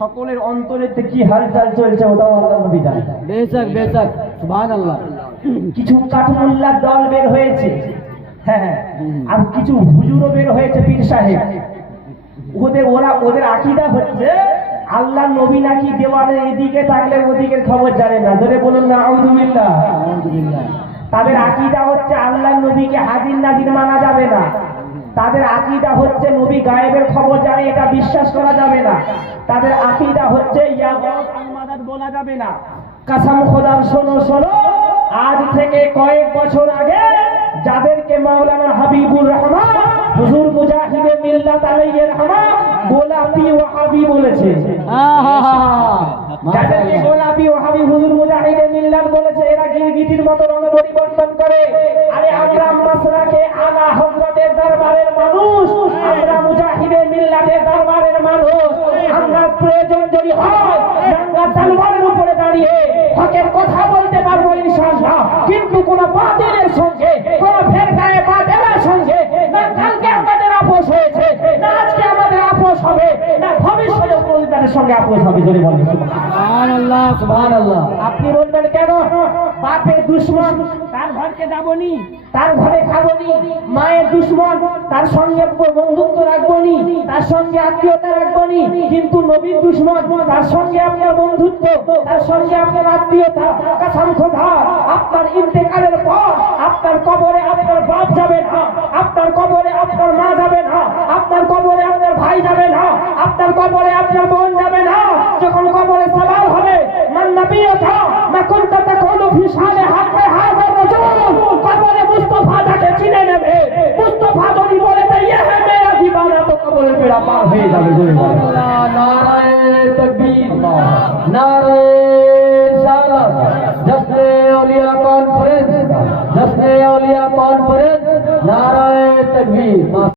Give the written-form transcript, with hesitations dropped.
সকলের অন্তরেতে কি হালচাল চলছে ওটাও আল্লাহ নবী জানেন। বেশক বেশক, সুবহানাল্লাহ। কিছু কাঠমোল্লার দল বের হয়েছে, হ্যাঁ হ্যাঁ, আর কিছু হুজুরও বের হয়েছে, পীর সাহেব। ওদের আকীদা হচ্ছে আল্লাহ নবী নাকি দেওয়ালের এদিকে থাকলে ওদিকের খবর জানে না। ধরে বলুন না আউযুবিল্লাহ। তাদের আকীদা হচ্ছে আল্লাহ নবীকে হাজির নাজির মানা যাবে না। তাদের আকীদা হচ্ছে নবী গায়েবের খবর জানে, এটা বিশ্বাস করা যাবে না। তাদের আকীদা হচ্ছে ইয়া গাউস আল-মাদাদ বলা যাবে না। কসম খোদার, শোনো শোনো, আজ থেকে কয়েক বছর আগে যাদেরকে মাওলানা হাবিবুর রহমান হুজুর মুজাহিদে মিল্লাত আলাইহির রহমান গোলাপি ওয়াহাবি বলেছে, যাদেরকে গোলাপি ওয়াহাবি হুজুর মুজাহিদে মিল্লাত বলেছে, এরা গিরগিটির মতো রঙ পরিবর্তন করে। আরে আমরা মাসরাকে আলা হযরতের দরবারের মানুষ, আমরা মুজাহিদে মিল্লাতের দরবারের মানুষ। আমরা প্রয়োজন যদি হয় গঙ্গা তলবারের উপরে দাঁড়িয়ে হকের কথা বলতে পারবো ইনশাআল্লাহ, কিন্তু কোন বাতিলের সঙ্গে, কোন ফেরকায়ে বাতিলের সঙ্গে না কালকে আমাদের আপোষ হয়েছে, না আজকে আমাদের আপোষ হবে, না ভবিষ্যতে কোনটার সঙ্গে আপোষ হবে। যদি বলেন সুবহানাল্লাহ সুবহানাল্লাহ। আপনি বলবেন কেন? বাপের দুশমন, তার ঘরকে যাবনি, তার ঘরে খাবনি। মায়ের দুশমন, তার সঙ্গে বন্ধুত্ব রাখবনি, তার সঙ্গে আত্মীয়তা রাখবনি। কিন্তু নবীর দুশমন, তার সঙ্গে আপনার বন্ধুত্ব, তার সঙ্গে আপনার আত্মীয়তা। কসম খোদা, আপনার ইন্তেকালের পর আপনার কবরে আপনার বাপ যাবে না, আপনার কবরে আপনার মা যাবে না, আপনার কবরে আপনার ভাই যাবে না, আপনার কবরে আপনার বোন যাবে না। যখন কবরে সওয়াল হবে মান নবিয়ুকা মা কুনতা তাকুলু ফি শানে হাক্কে হাযা রাজুল, কবরে মুস্তাফা যাকে চিনে নেবে, মুস্তাফা যদি বলে তাই ইয়ে হ্যায় মেরা দিবানা, তো কবরে বেড়া পার হয়ে যাবে। নারায়ে তাকবীর, নারায়ে